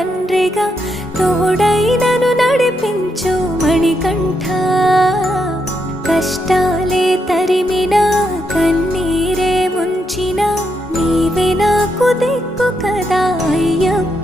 తండ్రిగా తోడై నన్ను నడిపించు మణికంఠ. కష్టాలే తరిమినా కన్నీరే ముంచిన నీవే నాకు దిక్కు కదా అయ్యప్ప.